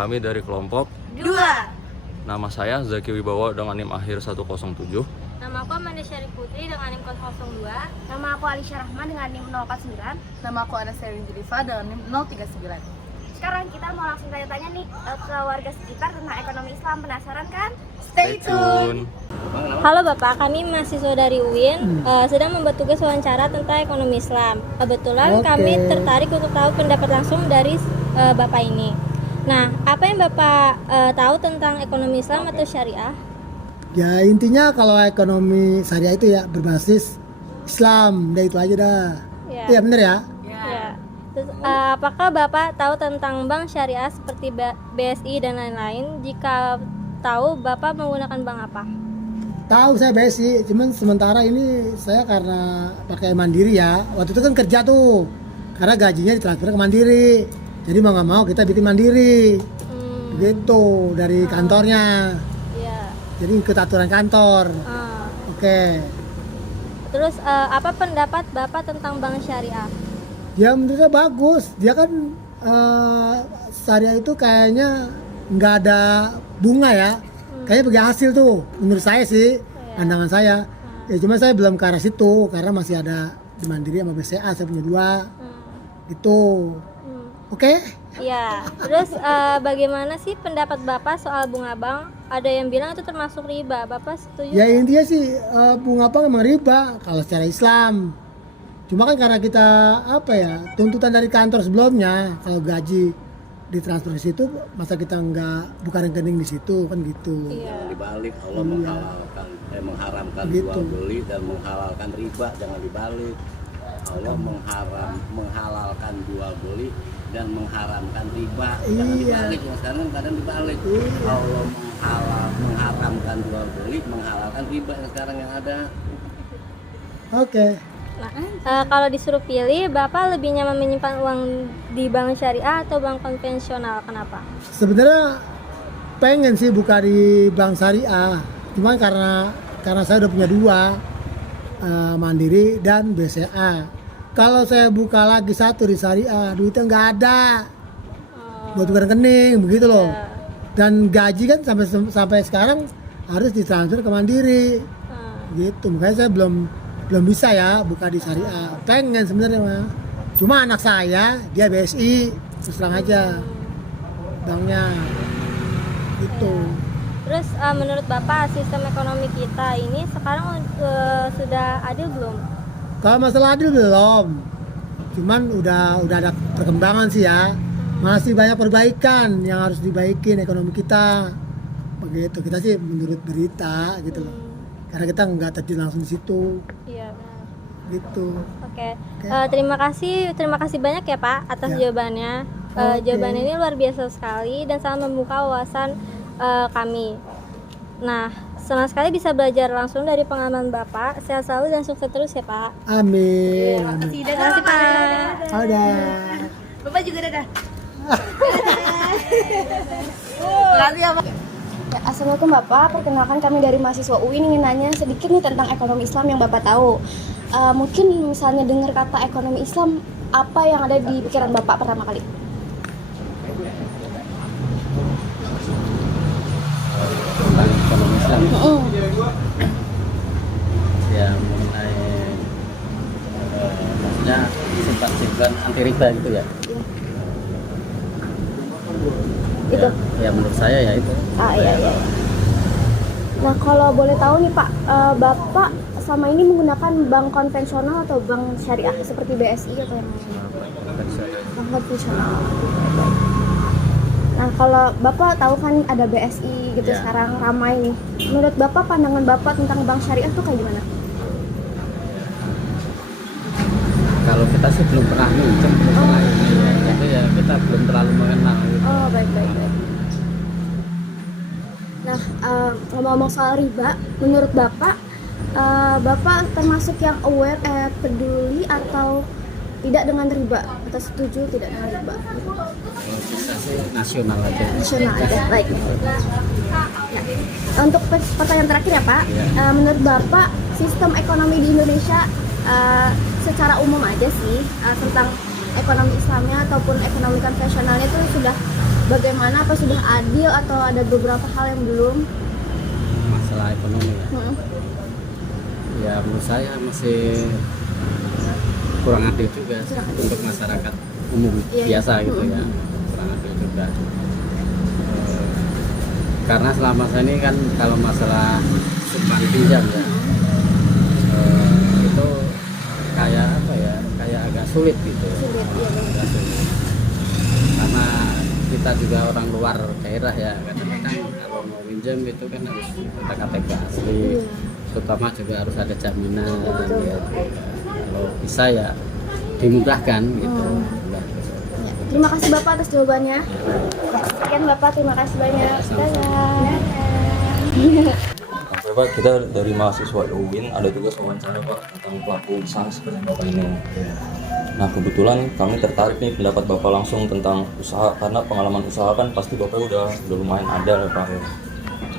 Kami dari kelompok 2. Nama saya Zaki Wibowo dengan NIM akhir 107. Nama aku Amanda Syarif Putri dengan NIM 002. Nama aku Alisha Rahman dengan NIM 049. Nama aku Anastasia Julifa dengan NIM 039. Sekarang kita mau langsung tanya-tanya nih ke warga sekitar tentang ekonomi Islam. Penasaran kan? Stay tune. Halo Bapak, kami mahasiswa dari UIN sedang membuat tugas wawancara tentang ekonomi Islam. Kebetulan kami tertarik untuk tahu pendapat langsung dari Bapak ini. Nah, apa yang Bapak tahu tentang ekonomi Islam atau syariah? Ya intinya kalau ekonomi syariah itu ya berbasis Islam, udah itu aja dah. Iya bener ya? Ya. Terus, apakah Bapak tahu tentang bank syariah seperti BSI dan lain-lain? Jika tahu, Bapak menggunakan bank apa? Tahu saya BSI, cuman sementara ini saya karena pakai Mandiri ya. Waktu itu kan kerja tuh, karena gajinya ditransfer ke Mandiri. Jadi mau nggak mau kita bikin Mandiri, begitu dari kantornya. Iya. Jadi ikut aturan kantor. Oke. Terus apa pendapat Bapak tentang bank syariah? Ya menurut saya bagus. Dia kan syariah itu kayaknya nggak ada bunga ya. Kayaknya bagi hasil tuh menurut saya sih, pandangan saya. Ya cuma saya belum ke arah situ karena masih ada di Mandiri sama BCA, saya punya 2. Itu. Oke? Iya. Terus bagaimana sih pendapat Bapak soal bunga bank? Ada yang bilang itu termasuk riba. Bapak setuju? Ya intinya sih bunga bank emang riba kalau secara Islam. Cuma kan karena kita apa ya, tuntutan dari kantor sebelumnya kalau gaji ditransfer ke situ, masa kita bukan rekening di situ kan gitu. Iya. Dibalik Allah mengharamkan Gitu. jual beli dan menghalalkan riba, jangan dibalik. Allah menghalalkan jual beli dan mengharamkan riba, jangan dibalik. Yang sekarang kadang dibalik. Allah mengharamkan jual beli, menghalalkan riba yang sekarang yang ada. Oke. Nah, kalau disuruh pilih, Bapak lebih nyaman menyimpan uang di bank syariah atau bank konvensional? Kenapa? Sebenarnya pengen sih buka di bank syariah. Cuman karena saya udah punya 2, Mandiri dan BCA. Kalau saya buka lagi satu di syariah, duitnya nggak ada. Buat bukan rekening, begitu loh. Dan gaji kan sampai sekarang harus ditransfer ke Mandiri. Gitu. Makanya saya belum bisa ya buka di syariah. Pengen sebenarnya mah. Cuma anak saya dia BSI, terus terang aja banknya. Gitu. Terus menurut Bapak sistem ekonomi kita ini sekarang sudah adil belum? Kalau masalah adil belum. Cuman udah ada perkembangan sih ya. Masih banyak perbaikan yang harus dibaikin ekonomi kita. Begitu. Kita sih menurut berita gitu loh. Karena kita nggak terjun langsung di situ. Iya benar. Gitu. Oke. Terima kasih banyak ya Pak atas jawabannya. Jawabannya ini luar biasa sekali dan sangat membuka wawasan kami. Nah, senang sekali bisa belajar langsung dari pengalaman Bapak. Sehat selalu dan sukses terus ya Pak. Amin. Terima kasih Pak. Udah. Bapak juga dadah. Makasih ya Pak. Ya, Assalamualaikum Bapak, perkenalkan kami dari mahasiswa UIN ingin nanya sedikit nih tentang ekonomi Islam yang Bapak tahu. Mungkin misalnya dengar kata ekonomi Islam, apa yang ada di pikiran Bapak pertama kali? Tentang ekonomi Islam. Ya mengenai maksudnya sifat-sifat anti riba gitu ya. Itu. Ya menurut saya ya itu. Iya. Nah, kalau boleh tahu nih Pak, Bapak selama ini menggunakan bank konvensional atau bank syariah seperti BSI atau yang lain? Bank konvensional. Nah, kalau Bapak tahu kan ada BSI gitu sekarang ramai nih. Menurut Bapak, pandangan Bapak tentang bank syariah tuh kayak gimana? Kalau kita sih belum pernah minjem masalah ini ya. Jadi ya kita belum terlalu mengenal gitu. Oh, baik. Nah, ngomong-ngomong soal riba, menurut Bapak, Bapak termasuk yang aware, peduli atau tidak dengan riba? Atau setuju tidak dengan riba? Kalau kita sih nasional aja. Nasional aja, baik. Nah, untuk pertanyaan terakhir ya Pak, menurut Bapak sistem ekonomi di Indonesia secara umum aja sih tentang ekonomi Islamnya ataupun ekonomi konvensionalnya itu sudah bagaimana, apa sudah adil atau ada beberapa hal yang belum? Masalah ekonomi ya. Ya menurut saya masih kurang adil juga untuk masyarakat umum biasa gitu ya, kurang adil juga. Karena selama ini kan kalau masalah sumbangan pinjam ya, itu kayak apa ya, kayak agak sulit gitu. Agak sulit. Karena kita juga orang luar daerah ya, kadang-kadang kalau mau pinjam gitu kan harus kita KTP asli, terutama juga harus ada jaminan ya. Kalau bisa ya dimudahkan gitu. Ya, terima kasih Bapak atas jawabannya. Sekian Bapak, terima kasih banyak. Oke Pak, kita dari mahasiswa UIN ada tugas wawancara Pak tentang pelaku usaha seperti Bapak ini. Nah kebetulan kami tertarik nih pendapat Bapak langsung tentang usaha, karena pengalaman usaha kan pasti Bapak udah lumayan ada ya Pak.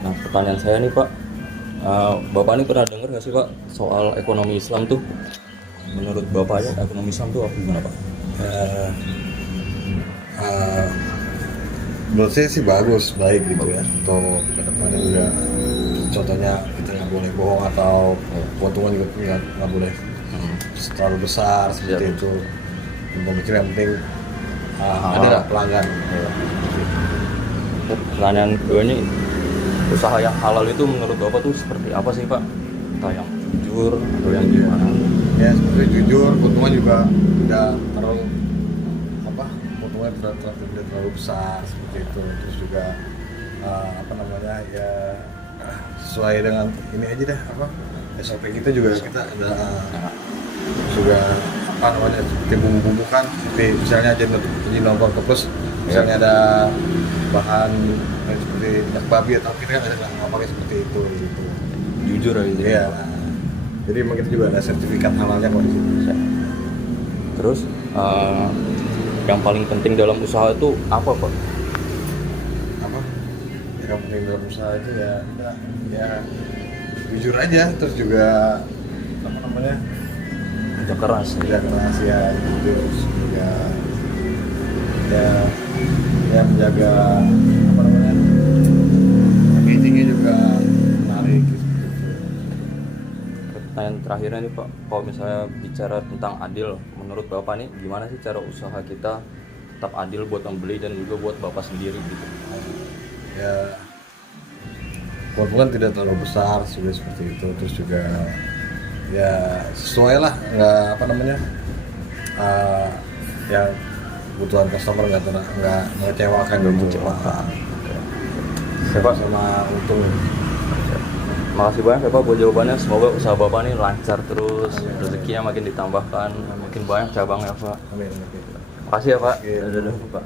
Nah pertanyaan saya nih Pak, Bapak ini pernah dengar nggak sih Pak soal ekonomi Islam tuh? Menurut Bapak ya ekonomi Islam tuh apa gimana Pak? Menurut saya sih baik gitu ya, untuk kedepannya juga. Contohnya kita nggak boleh bohong atau keuntungan juga nggak boleh terlalu besar seperti itu. Pemikiran yang penting ada pelanggan. Pertanyaan kedua ini, usaha yang halal itu menurut Bapak tuh seperti apa sih Pak? Entah yang jujur atau yang gimana? Ya seperti jujur, keuntungan juga tidak terlalu keuntungan tidak terlalu besar seperti itu. Terus juga ya sesuai dengan ini aja dah SOP kita juga kita ada juga seperti bumbu-bumbu kan, seperti misalnya Ajinomoto plus misalnya ada bahan seperti minyak babi atau kita kan nggak pakai seperti itu gitu. Jujur aja. Iya. Jadi memang kita juga ada sertifikat halalnya kok di situ. Terus yang paling penting dalam usaha itu apa Pak? Yang penting dalam usaha itu ya jujur aja, terus juga Kerja keras. Ya, terus juga ya menjaga packagingnya juga menarik gitu. Pertanyaan terakhirnya nih Pak, kalau misalnya bicara tentang adil, menurut Bapak nih gimana sih cara usaha kita tetap adil buat pembeli dan juga buat Bapak sendiri gitu? Ya keuntungan tidak terlalu besar sudah seperti itu, terus juga ya sesuai lah, nggak ya kebutuhan customer nggak mengecewakan gitu. Siapa sama untung. Makasih banyak ya Pak buat jawabannya, semoga usaha Bapak nih lancar terus, rezekinya makin ditambahkan, makin banyak cabangnya Pak. Amin. Makasih ya Pak. Dadah Pak.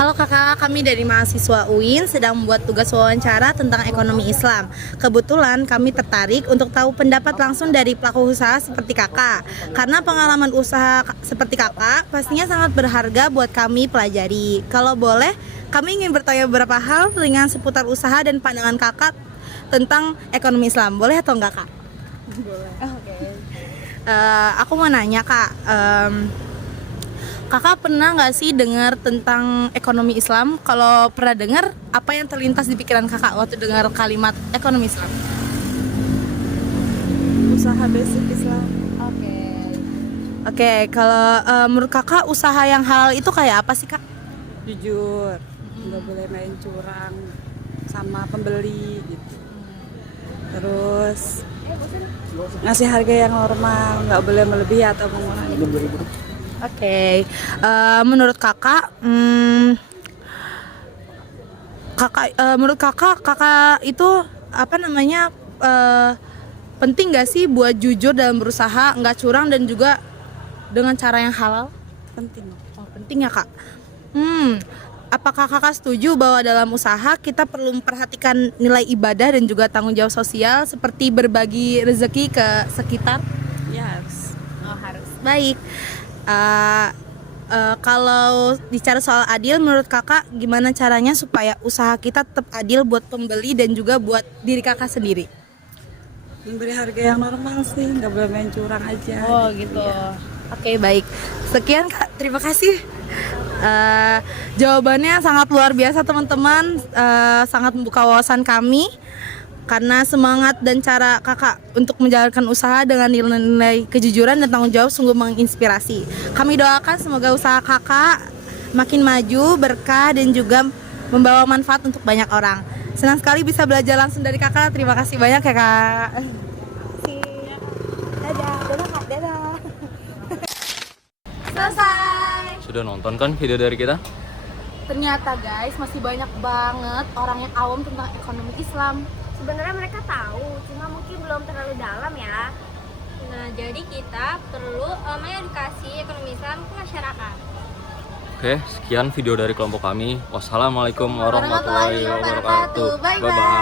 Halo kakak, kami dari mahasiswa UIN sedang membuat tugas wawancara tentang ekonomi Islam. Kebetulan kami tertarik untuk tahu pendapat langsung dari pelaku usaha seperti kakak. Karena pengalaman usaha seperti kakak pastinya sangat berharga buat kami pelajari. Kalau boleh, kami ingin bertanya beberapa hal dengan seputar usaha dan pandangan kakak tentang ekonomi Islam. Boleh atau enggak kak? Boleh. Oke. Aku mau nanya kak, kakak pernah nggak sih dengar tentang ekonomi Islam? Kalau pernah dengar, apa yang terlintas di pikiran kakak waktu dengar kalimat ekonomi Islam? Usaha basic Islam. Oke, kalau menurut kakak usaha yang halal itu kayak apa sih kak? Jujur, nggak boleh main curang sama pembeli gitu. Terus ngasih harga yang normal, nggak boleh melebihi atau mengurangi. Oke, menurut kakak, menurut kakak itu apa namanya, penting nggak sih buat jujur dalam berusaha, nggak curang dan juga dengan cara yang halal? Penting. Oh, penting ya kak. Apakah kakak setuju bahwa dalam usaha kita perlu memperhatikan nilai ibadah dan juga tanggung jawab sosial seperti berbagi rezeki ke sekitar? Ya harus. Oh harus. Baik. Kalau bicara soal adil, menurut kakak gimana caranya supaya usaha kita tetap adil buat pembeli dan juga buat diri kakak sendiri? Memberi harga yang normal sih, nggak boleh main curang aja. Oh gitu. Oke, baik. Sekian kak, terima kasih. Jawabannya sangat luar biasa teman-teman, sangat membuka wawasan kami karena semangat dan cara kakak untuk menjalankan usaha dengan nilai-nilai kejujuran dan tanggung jawab sungguh menginspirasi. Kami doakan semoga usaha kakak makin maju, berkah dan juga membawa manfaat untuk banyak orang. Senang sekali bisa belajar langsung dari kakak. Terima kasih banyak ya kak. Dadah kak, dadah. Selesai. Sudah nonton kan video dari kita? Ternyata guys masih banyak banget orang yang awam tentang ekonomi Islam. Sebenarnya mereka tahu, cuma mungkin belum terlalu dalam ya. Nah, jadi kita perlu mengedukasi ekonomi Islam ke masyarakat. Oke, sekian video dari kelompok kami. Wassalamualaikum warahmatullahi wabarakatuh. Bye-bye. Bye-bye.